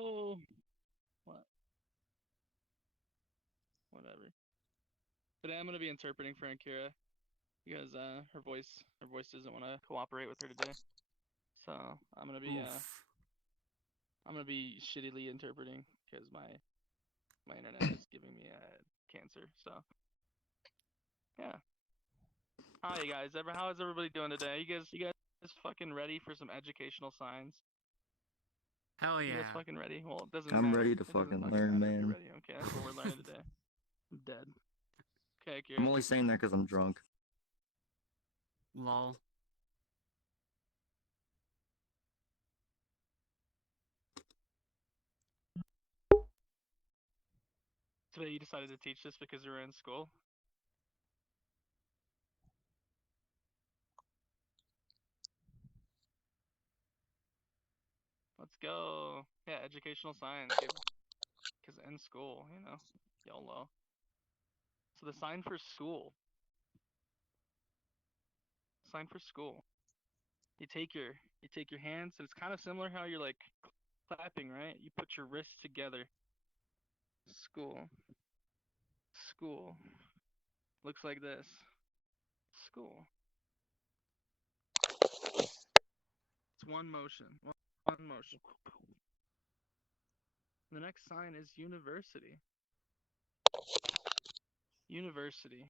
What? Whatever. Today I'm gonna be interpreting for Akira because her voice doesn't want to cooperate with her today. So I'm gonna be uh Oof. I'm gonna be shittily interpreting because my internet is giving me cancer. So yeah. Hi you guys. How is everybody doing today? You guys fucking ready for some educational signs? Hell You guys yeah. fucking ready? Well, it doesn't I'm matter. ready to It doesn't fucking fucking learn, matter if you're man. ready. Okay, that's what we're learning today. I'm dead. Okay, I'm Akira. only saying that because I'm drunk. Lol. Today you decided to teach this because you were in school. Let's go. Yeah, educational science. Because in school, YOLO. So the sign for school. Sign for school. You take your hands, and it's kind of similar how you're like clapping, right? You put your wrists together. School. School. Looks like this. School. It's one motion. One motion. The next sign is university. University.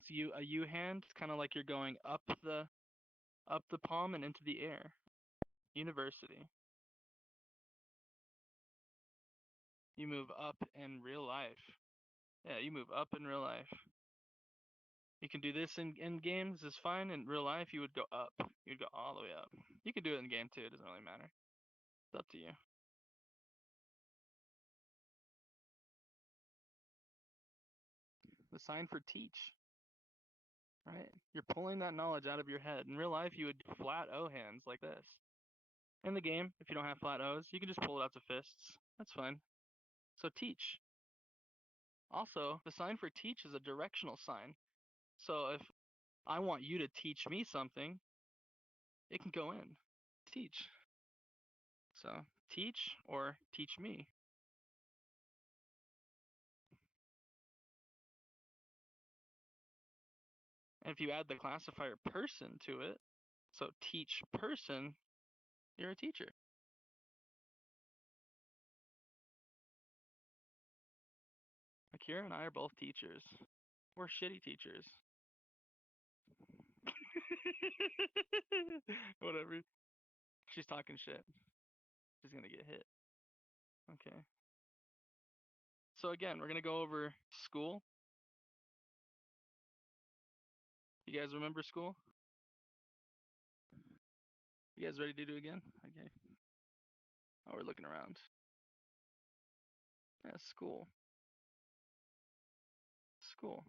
It's a U hand. It's kind of like you're going up the palm and into the air. University. You move up in real life. Yeah, you move up in real life. You can do this in games, it's fine. In real life, you would go up. You'd go all the way up. You could do it in game too, it doesn't really matter. It's up to you. The sign for teach, right? You're pulling that knowledge out of your head. In real life, you would do flat O hands like this. In the game, if you don't have flat O's, you can just pull it out to fists. That's fine. So teach. Also, the sign for teach is a directional sign. So if I want you to teach me something, it can go in. Teach. So teach or teach me. And if you add the classifier person to it, so teach person, you're a teacher. Akira and I are both teachers. We're shitty teachers. Whatever. She's talking shit. She's gonna get hit. Okay. So again, we're gonna go over school. You guys remember school? You guys ready to do it again? Okay. Oh, we're looking around. Yeah, school. School.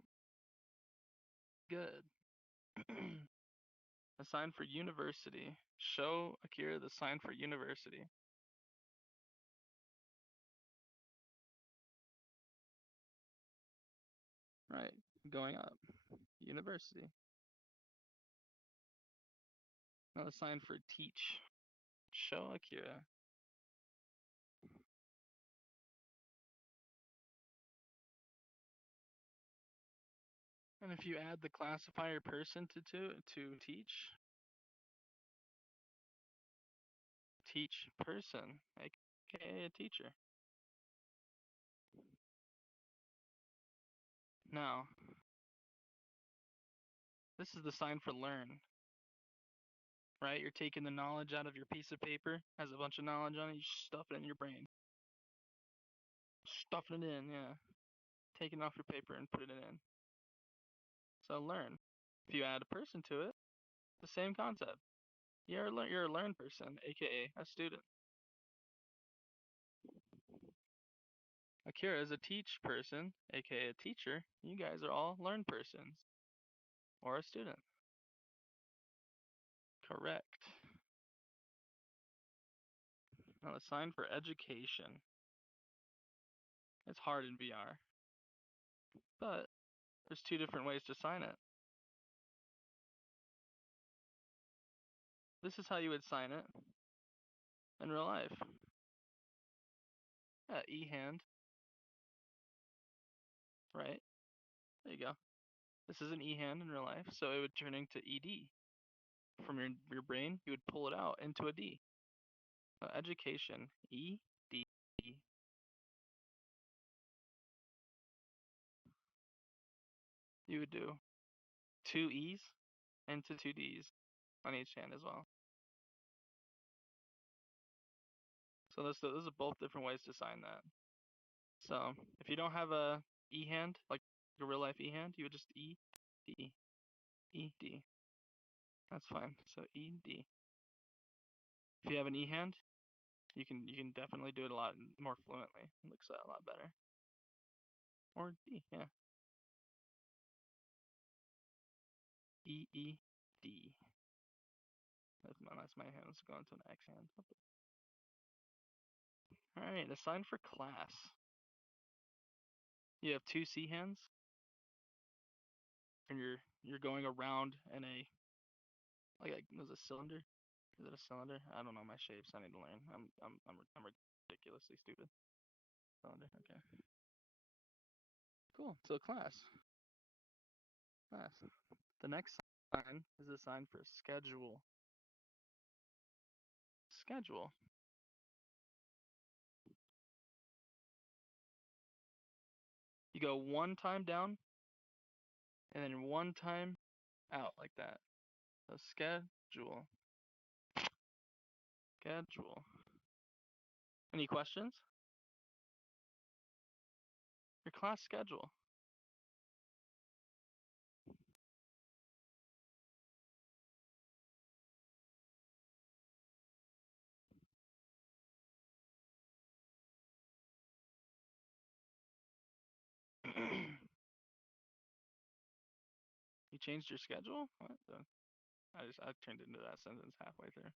Good. A sign for university. Show Akira the sign for university. Right. Going up. University. Now the sign for teach. Show Akira. And if you add the classifier person to teach person, aka a teacher. Now, this is the sign for learn, right? You're taking the knowledge out of your piece of paper, has a bunch of knowledge on it, you stuff it in your brain. Stuffing it in, yeah. Taking it off your paper and putting it in. So learn. If you add a person to it, the same concept. You're a learn person, aka a student. Akira is a teach person, aka a teacher. You guys are all learn persons or a student. Correct. Now the sign for education. It's hard in VR, but there's two different ways to sign it. This is how you would sign it. in real life. Yeah, E hand, right? There you go. This is an E hand in real life, so it would turn into ED. From your brain, you would pull it out into a D. Education, E, D. You would do 2 E's into 2 D's on each hand as well. So those are both different ways to sign that. So if you don't have a E hand, like a real life E hand, you would just E, D, E, D. That's fine. So E, D. If you have an E hand, you can definitely do it a lot more fluently. It looks a lot better. Or D, yeah. E, E, D. That's my hand. Let's go into an X hand. Alright, a sign for class. You have 2 C hands, and you're going around in a was a cylinder? Is it a cylinder? I don't know my shapes. I need to learn. I'm ridiculously stupid. Cylinder. Okay. Cool. So class. The next sign is a sign for schedule. Schedule. You go 1 time down, and then 1 time out like that. So schedule. Schedule. Any questions? Your class schedule. You changed your schedule? What? I turned into that sentence halfway through.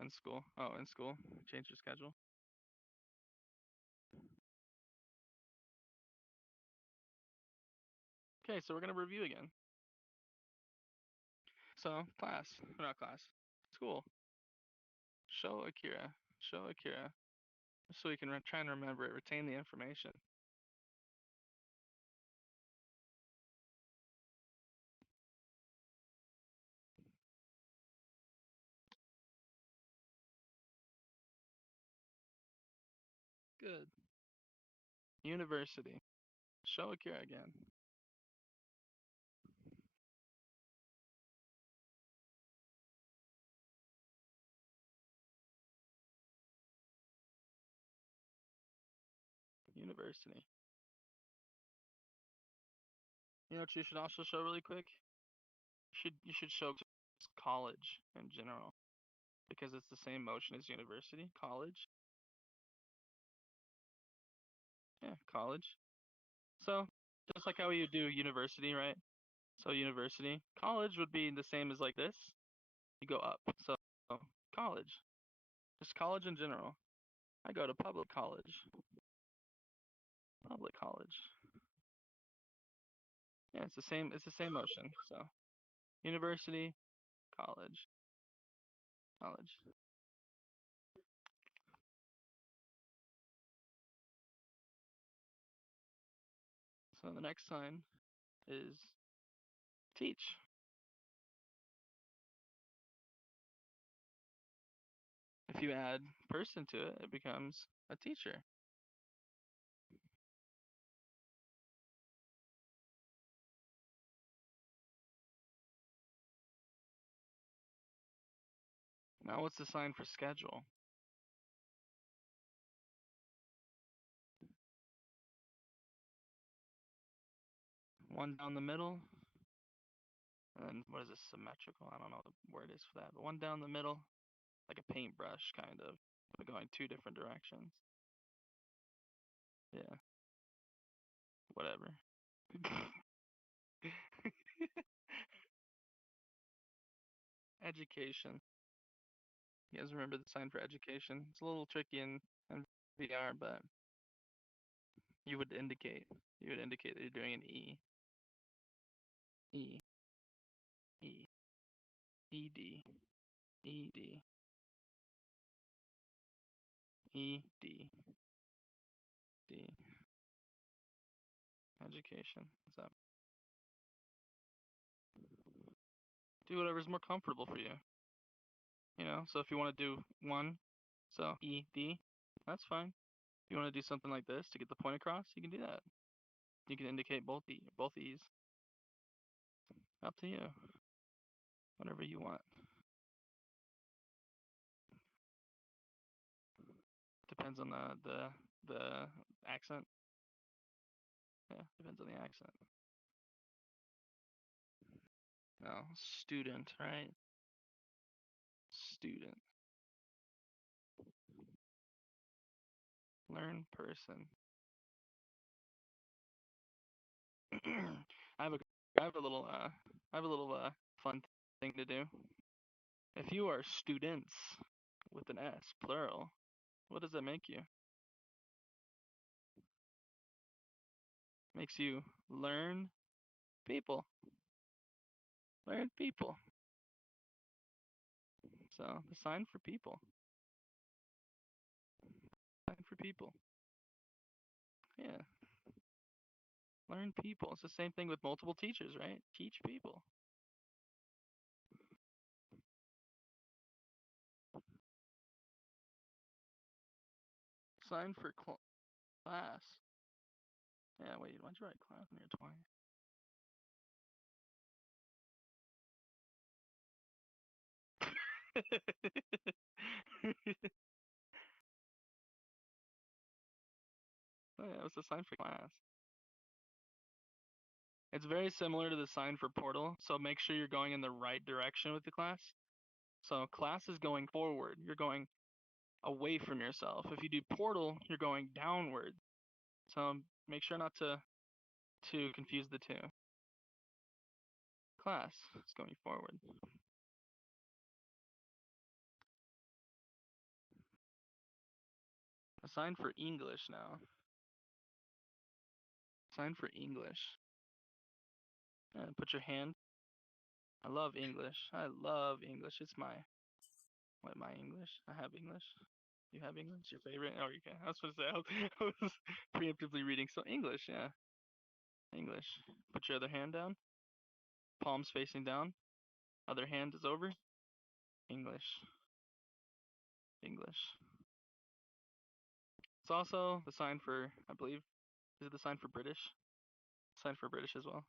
In school. Oh, in school. Change your schedule. Okay, so we're gonna review again. So class, or not class, school. Show Akira. Show Akira. So we can try and remember it, retain the information. Good. University. Show Akira again. University. You know what you should also show really quick? You should show college in general, because it's the same motion as university. College. Yeah, college. So just like how you do university, right? So university. College would be the same as like this. You go up. So college. Just college in general. I go to public college. Public college. Yeah, it's the same. It's the same motion. So university, college, college. So the next sign is teach. If you add person to it, it becomes a teacher. Now what's the sign for schedule? One down the middle. And then what is this, symmetrical? I don't know what the word is for that. But one down the middle, like a paintbrush kind of, but going 2 different directions. Yeah. Whatever. Education. You guys remember the sign for education? It's a little tricky in VR, but you would indicate that you're doing an E. E. E. E D. E D. E D D. Education. What's up? Do whatever's more comfortable for you. You know, so if you want to do one, so E D, that's fine. If you want to do something like this to get the point across, you can do that. You can indicate both E's. Up to you. Whatever you want. Depends on the accent. Yeah, depends on the accent. No, student, right? Student. Learn person. I have a little fun thing to do. If you are students with an S, plural, what does that make you? Makes you learn people. Learn people. So the sign for people. Sign for people. Yeah. Learn people. It's the same thing with multiple teachers, right? Teach people. Sign for class. Yeah, wait, why'd you write class in here twice? Oh, yeah, it was the sign for class. It's very similar to the sign for portal, so make sure you're going in the right direction with the class. So class is going forward. You're going away from yourself. If you do portal, you're going downward. So make sure not to confuse the two. Class is going forward. A sign for English now. Sign for English. And put your hand. I love English. I love English. It's my English. I have English. You have English? Your favorite? Oh, you can. I was supposed to say I was preemptively reading. So English, yeah. English. Put your other hand down. Palms facing down. Other hand is over. English. English. It's also the sign for, I believe, is it the sign for British? Sign for British as well.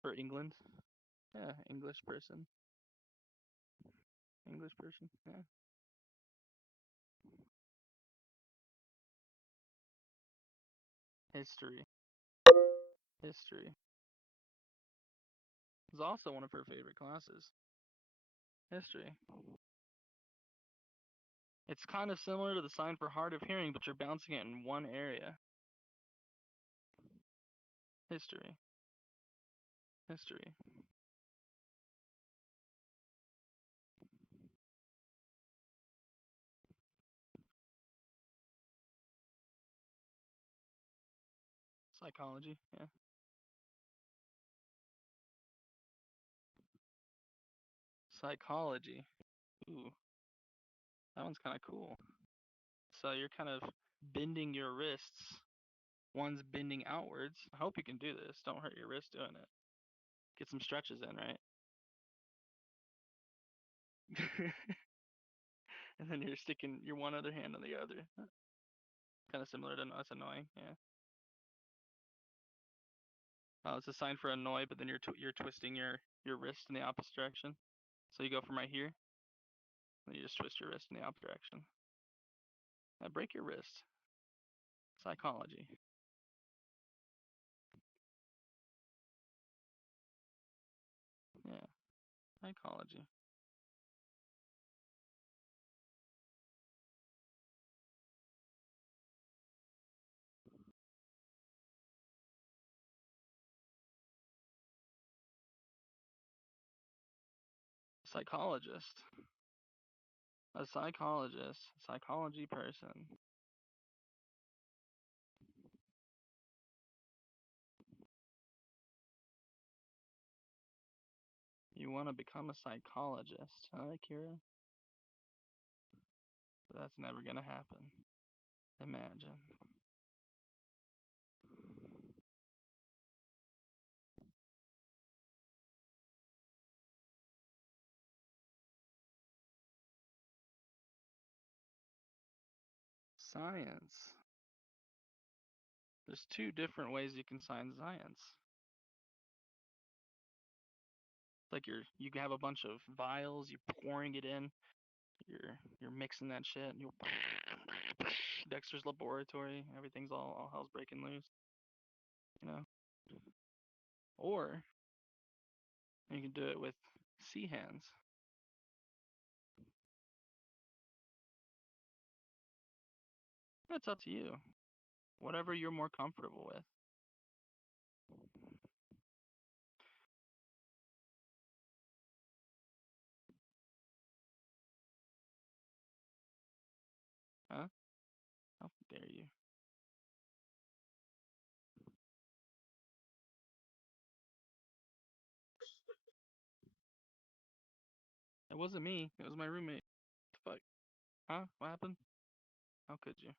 For England. Yeah, English person. English person, yeah. History. History. Is also one of her favorite classes. History. It's kind of similar to the sign for hard of hearing, but you're bouncing it in one area. History. History. Psychology, yeah. Psychology. Ooh, that one's kind of cool. So you're kind of bending your wrists. One's bending outwards. I hope you can do this. Don't hurt your wrist doing it. Get some stretches in, right? And then you're sticking your one other hand on the other. Kind of similar to that's annoying, yeah. Oh, it's a sign for annoy, but then you're twisting your wrist in the opposite direction. So you go from right here, and you just twist your wrist in the opposite direction. Now break your wrist. Psychology. Yeah, psychology. Psychologist. A psychologist. Psychology person. You want to become a psychologist, huh, Akira? That's never gonna happen. Imagine. Science. There's two different ways you can sign science. It's like you have a bunch of vials, you're pouring it in, you're mixing that shit, and you'll Dexter's laboratory, everything's all hell's breaking loose, you know. Or you can do it with C hands. That's up to you. Whatever you're more comfortable with. Huh? How dare you? It wasn't me. It was my roommate. What the fuck? Huh? What happened? How could you?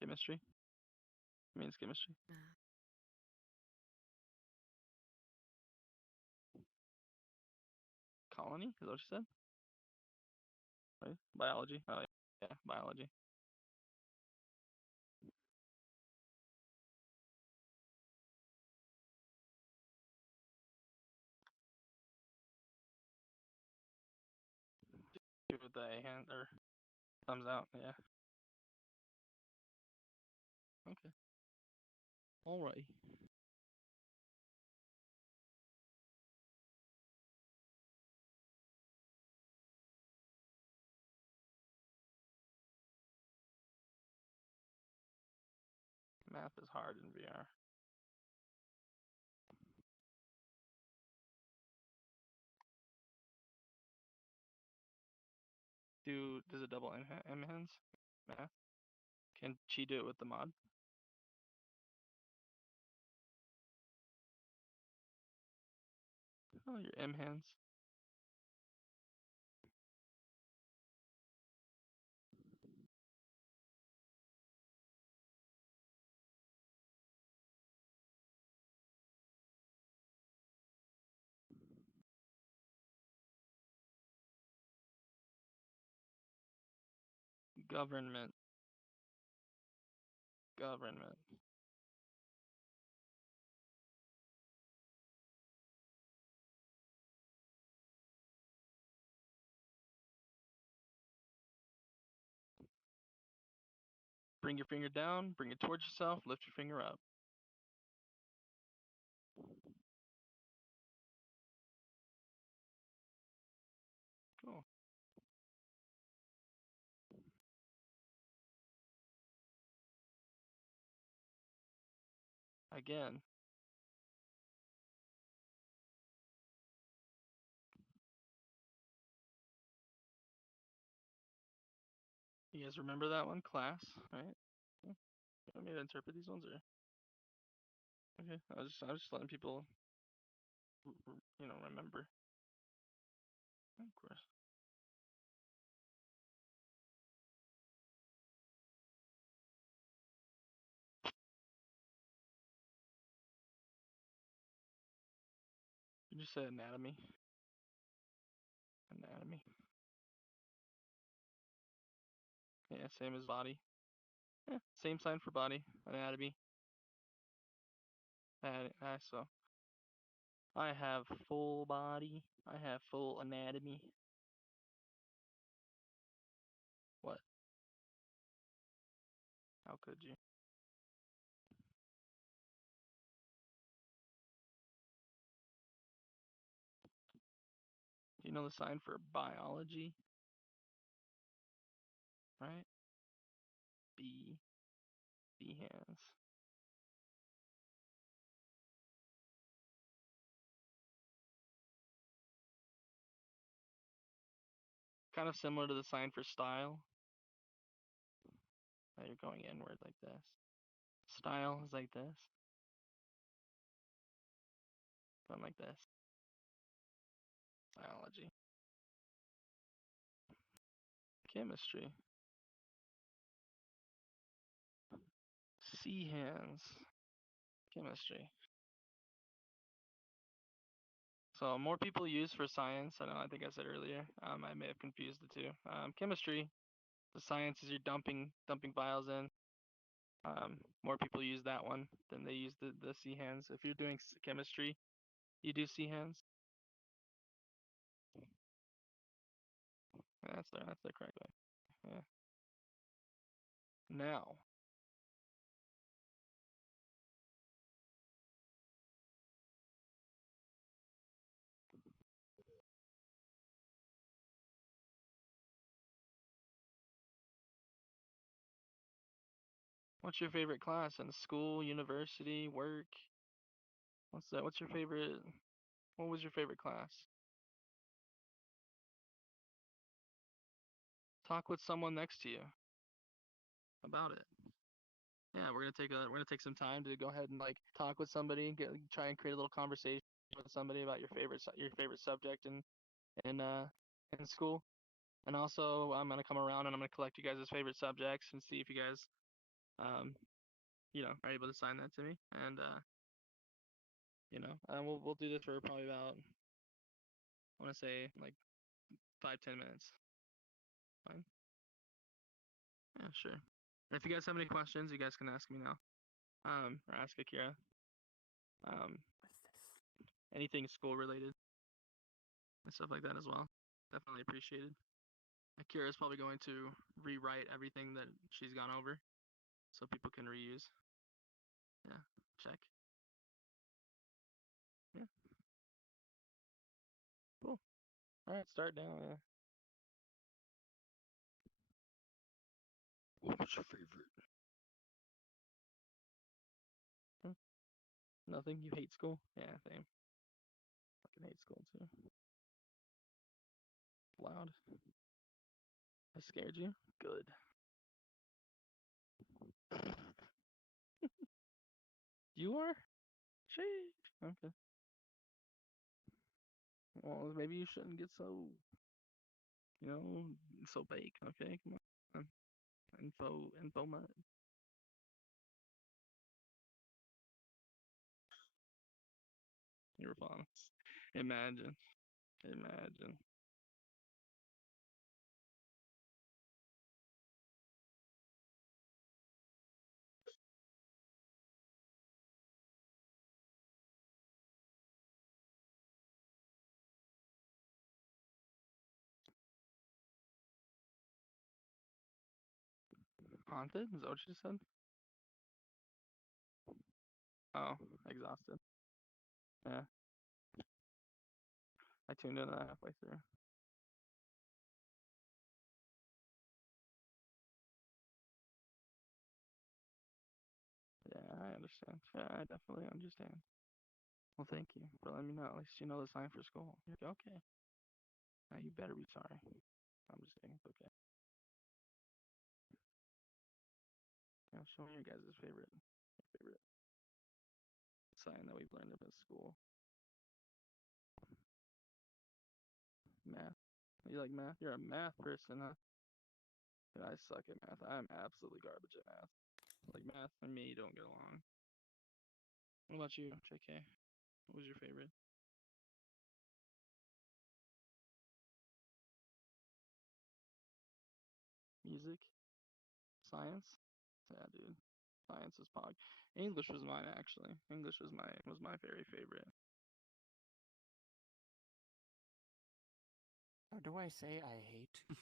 Chemistry? I mean, it's chemistry. Colony? Is that what you said? Right? Biology? Oh, yeah, biology. Give it the A hand or thumbs out. Yeah. Okay. Alright. Math is hard in VR. Does it double M hands? Math? Can she do it with the mod? Oh, your M hands. Government. Government. Bring your finger down, bring it towards yourself, lift your finger up. Cool. Again. You guys remember that one? Class, right? Yeah. You want me to interpret these ones or? Okay. I was just letting people, remember. Of course. You just said anatomy. Anatomy. Yeah, same as body. Yeah, same sign for body. Anatomy. So I have full body. I have full anatomy. What? How could you? Do you know the sign for biology? Right? B. B hands. Kind of similar to the sign for style. Now you're going inward like this. Style is like this. Something like this. Biology. Chemistry. Sea hands. Chemistry. So more people use for science. I know. I think I said earlier. I may have confused the two. Chemistry. The science is you're dumping vials in. More people use that one than they use the sea hands. If you're doing chemistry, you do sea hands. That's the correct way. Yeah. Now, what's your favorite class in school, university, work? What's that? What's your favorite? What was your favorite class? Talk with someone next to you about it. Yeah, we're gonna take some time to go ahead and like talk with somebody, try and create a little conversation with somebody about your favorite subject in school. And also, I'm gonna come around and I'm gonna collect you guys' favorite subjects and see if you guys um are able to sign that to me. And we'll do this for probably about, I want to say, like 5-10 minutes. Fine. Yeah, sure. And if you guys have any questions, you guys can ask me now. Or ask Akira. Anything school related and stuff like that as well. Definitely appreciated. Akira is probably going to rewrite everything that she's gone over so people can reuse. Yeah, check. Yeah, cool. All right, start now. Yeah. What was your favorite? Hmm? Nothing. You hate school? Yeah, same. Fucking hate school too. Loud. I scared you? Good. You are? Sheesh. Okay. Well, maybe you shouldn't get so, you know, so big. Okay, come on. Info mud. You're fun. Imagine. Imagine. Haunted? Is that what you said? Oh, exhausted. Yeah, I tuned in halfway through. Yeah, I understand. Yeah, I definitely understand. Well, thank you for letting me know. At least you know the sign for school. You're like, okay. Now you better be sorry. I'm just kidding. It's okay. Yeah, show me your guys' favorite sign that we've learned about school. Math. You like math? You're a math person, huh? Dude, I suck at math. I'm absolutely garbage at math. Like math and me don't get along. What about you, JK? What was your favorite? Music? Science? Yeah, dude. Science is pog. English was mine actually. English was my very favorite. How do I say I hate?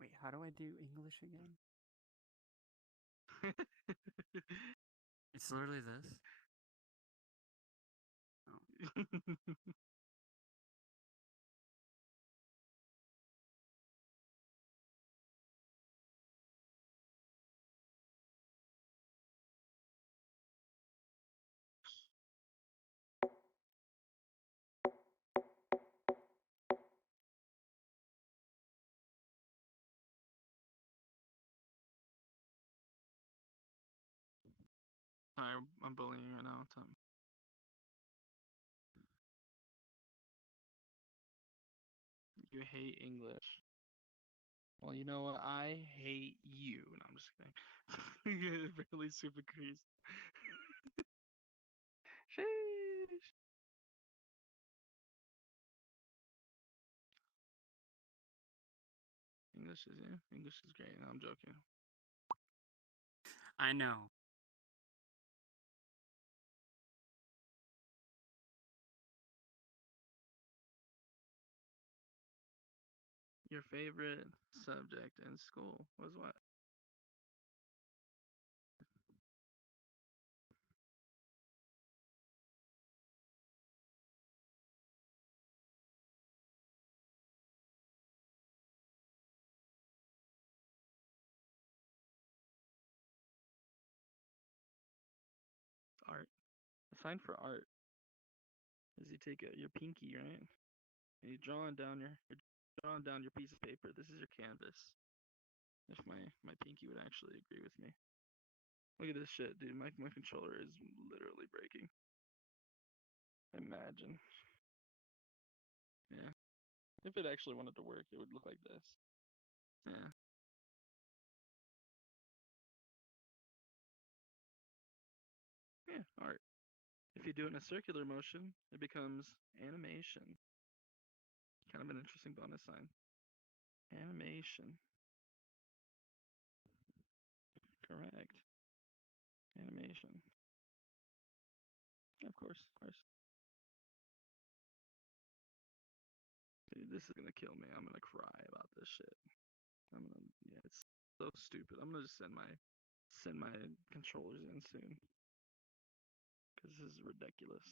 Wait, how do I do English again? It's literally this. Oh. Sorry, I'm bullying you right now. What's up? You hate English. Well, you know what? I hate you. No, I'm just kidding. You're really super creased. Sheesh. English is great. No, I'm joking. I know. Your favorite subject in school was what? Art. The sign for art is you take your pinky, right? And you're drawing down your piece of paper. This is your canvas. If my pinky would actually agree with me. Look at this shit, dude. My controller is literally breaking. Imagine. Yeah. If it actually wanted to work, it would look like this. Yeah. Yeah, art. If you do it in a circular motion, it becomes animation. Kind of an interesting bonus sign. Animation. Correct. Animation. Of course, of course. Dude, this is gonna kill me. I'm gonna cry about this shit. Yeah, it's so stupid. I'm gonna just send my controllers in soon. Cause this is ridiculous.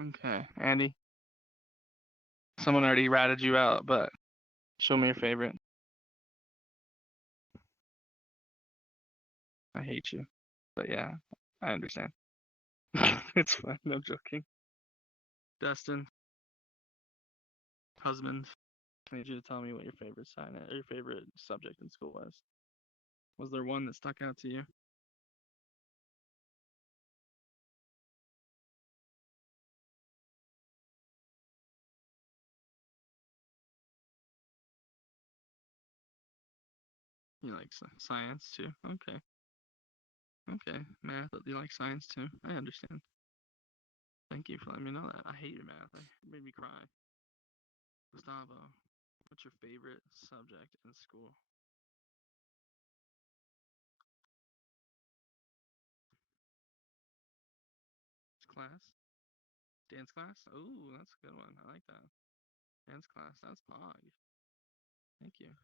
Okay, Andy. Someone already ratted you out, but show me your favorite. I hate you. But yeah, I understand. It's fine. No joking. Dustin, husband, I need you to tell me what your favorite sign or your favorite subject in school was. Was there one that stuck out to you? You like science too? Okay. Okay. Math, but you like science too? I understand. Thank you for letting me know that. I hated math. It made me cry. Gustavo, what's your favorite subject in school? Class? Dance class? Ooh, that's a good one. I like that. Dance class. That's pog. Thank you.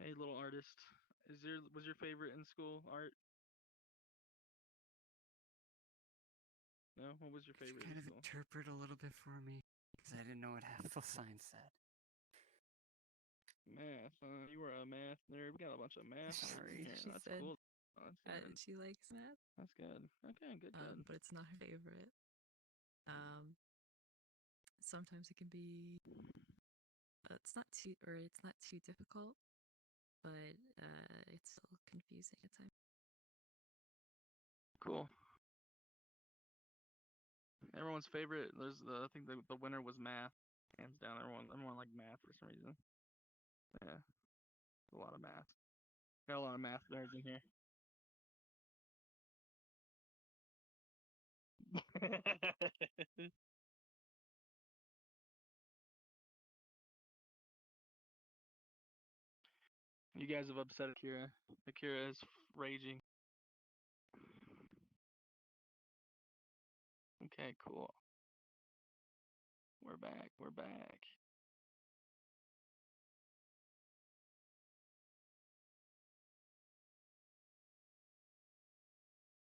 Hey, little artist. Was your favorite in school art? No. What was your Could you favorite in kind of school? interpret a little bit for me? Because I didn't know what half the sign said. Math. You were a math nerd. We got a bunch of math nerds in Sorry. here. She That's said cool. That's good. she likes math, That's good. Okay, good, good. but it's not her favorite. Sometimes it can be it's not too difficult, but it's still confusing at times. Cool. Everyone's favorite. I think the winner was math. Hands down, everyone liked math for some reason. Yeah, a lot of math. Got a lot of math nerds in here. You guys have upset Akira. Akira is raging. Okay, cool. We're back. We're back.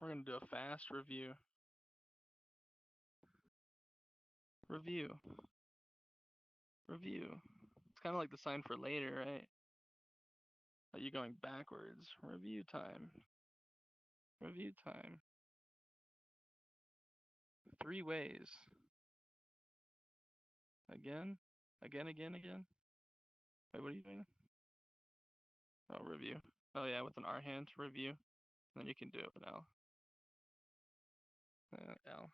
We're gonna do a fast review. Review. Review. It's kind of like the sign for later, right? Are you going backwards? Review time. Review time. 3 ways. Again? Again, again, again? Wait, what are you doing? Oh, review. Oh yeah, with an R hand, review. And then you can do it with an L. L.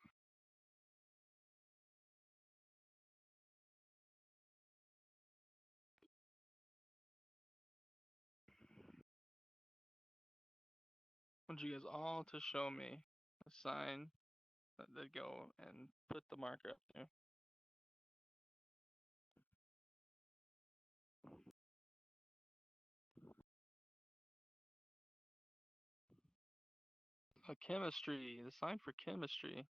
I want you guys all to show me a sign that they go and put the marker up there. Chemistry, the sign for chemistry.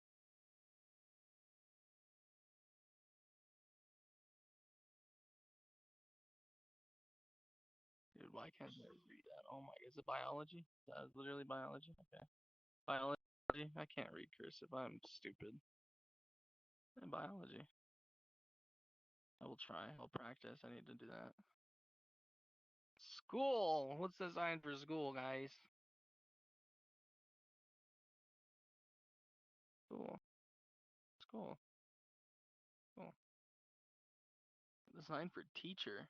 Dude, why can't I read that? Oh my, is it biology? That is literally biology? Okay. Biology? I can't read cursive, I'm stupid. And biology. I will try, I'll practice, I need to do that. School! What's the sign for school, guys? School. School. School. The sign for teacher.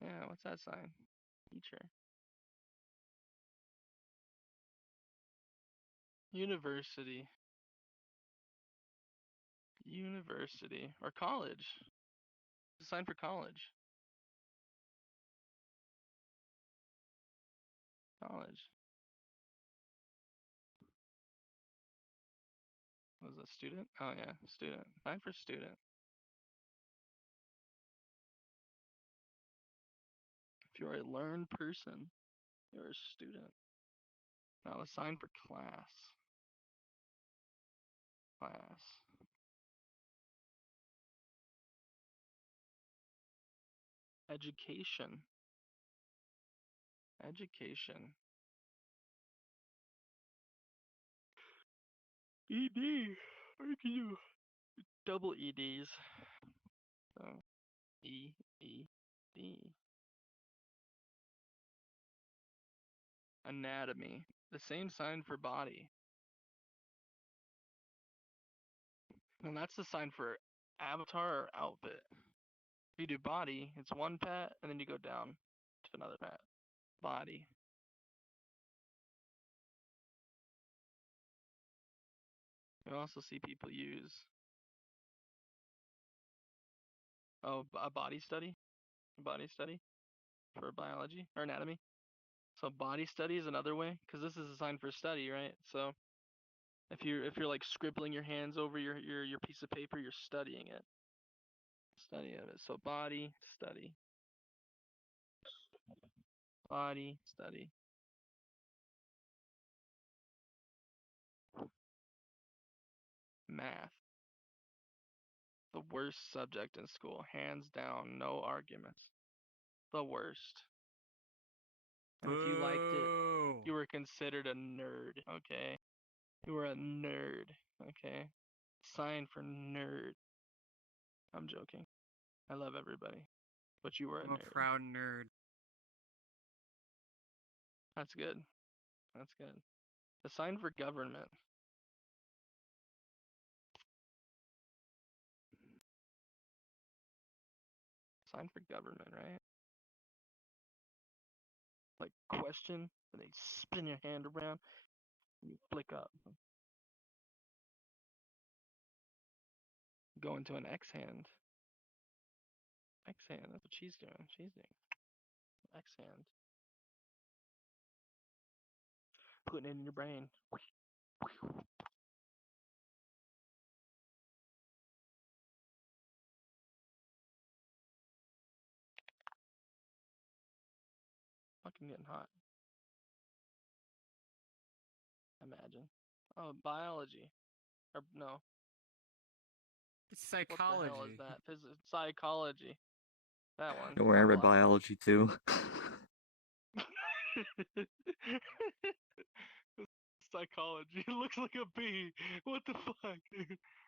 Yeah, what's that sign? Teacher. University. University. Or college. The sign for college. College. Was it student? Oh yeah, student. Sign for student. If you're a learned person, you're a student. Now a sign for class. Class. Education. Education. ED. Where can you double EDs? So E. Anatomy. The same sign for body. And that's the sign for avatar or outfit. If you do body, it's one pat, and then you go down to another pat. Body. You also see people use a body study for biology or anatomy. So body study is another way, because this is a sign for study, right? So if you're like scribbling your hands over your piece of paper, you're studying it. Study of it. So body study. Body study. Math. The worst subject in school, hands down, no arguments. The worst. And if you liked it, you were considered a nerd, okay? You were a nerd, okay? Sign for nerd. I'm joking. I love everybody. But you were a I'm a nerd. proud nerd. That's good. That's good. The sign for government. Sign for government, right? Like question, and they spin your hand around, and you flick up. Go into an X hand. X hand, that's what she's doing. She's doing X hand. Putting it in your brain. Fucking getting hot. Imagine. Oh, biology. Or no. It's What the hell psychology. is that? Psychology. That one. Don't worry, I read blocked it. biology too. Psychology. It looks like a bee. What the fuck?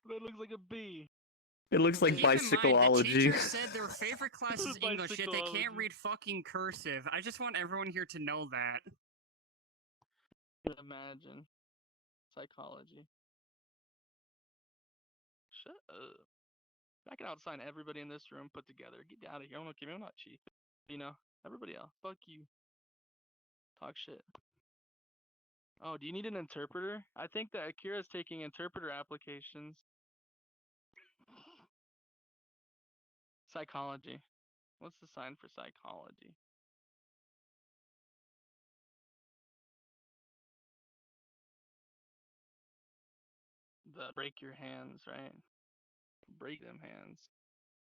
That looks like a bee. It looks like Keep in mind, the bicycleology. teacher said their favorite class is English, yet they can't Bicycleology. read fucking cursive. I just want everyone here to know that. Imagine. Psychology. Shut up. I can outsign everybody in this room put together. Get out of here. I'm not cheap. You know, everybody else. Fuck you. Talk shit. Oh, do you need an interpreter? I think that Akira's taking interpreter applications. Psychology. What's the sign for psychology? The break your hands, right? Break them hands.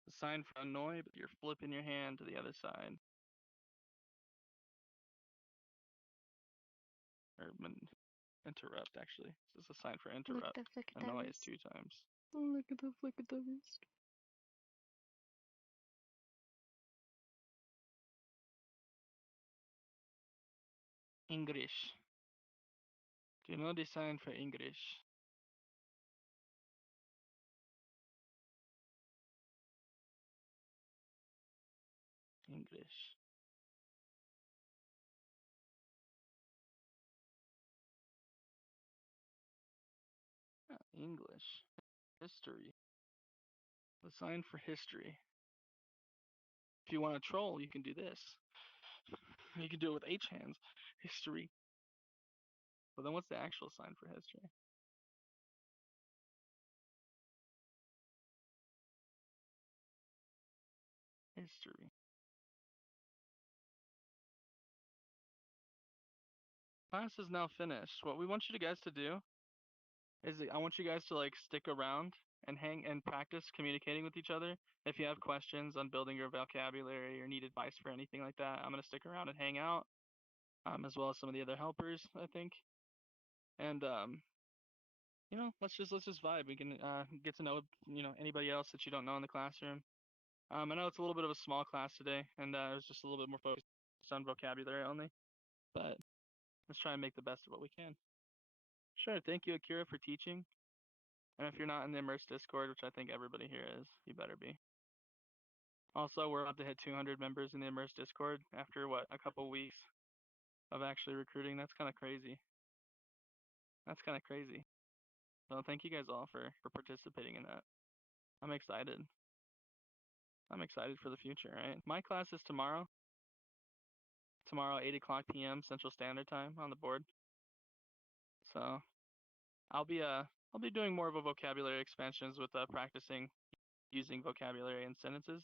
The sign for annoy, but you're flipping your hand to the other side. Or interrupt, actually. This is a sign for interrupt. Annoy is 2 times. Look at the flickadubbies. English. Do you know the sign for English? English. English. History. The sign for history. If you want to troll, you can do this. You can do it with H hands. History. But then what's the actual sign for history? History. Class is now finished. What we want you guys to do is I want you guys to like stick around and hang and practice communicating with each other. If you have questions on building your vocabulary or need advice for anything like that, I'm gonna stick around and hang out, as well as some of the other helpers, I think. And you know, let's just vibe. We can get to know anybody else that you don't know in the classroom. I know it's a little bit of a small class today, and it was just a little bit more focused on vocabulary only, but let's try and make the best of what we can. Sure. Thank you, Akira, for teaching. And if you're not in the Immerse Discord, which I think everybody here is, you better be. Also, we're about to hit 200 members in the Immerse Discord after what, a couple weeks of actually recruiting. That's kind of crazy. That's kind of crazy. So thank you guys all for participating in that. I'm excited. I'm excited for the future, right? My class is tomorrow. Tomorrow, 8 o'clock p.m. Central Standard Time on the board. So I'll be doing more of a vocabulary expansions with practicing using vocabulary in sentences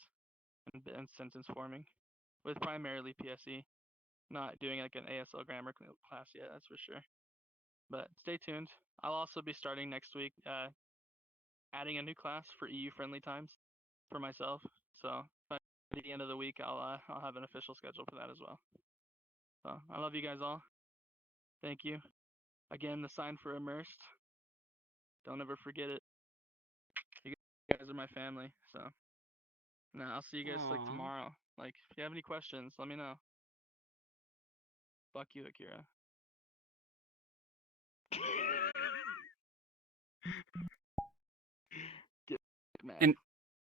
and sentence forming with primarily PSE. Not doing like an ASL grammar class yet, that's for sure. But stay tuned. I'll also be starting next week adding a new class for EU friendly times for myself. So by the end of the week, I'll have an official schedule for that as well. So I love you guys all. Thank you. Again, the sign for immersed. Don't ever forget it. You guys are my family. So now I'll see you guys like tomorrow. Like if you have any questions, let me know. Fuck you, Akira. Get mad.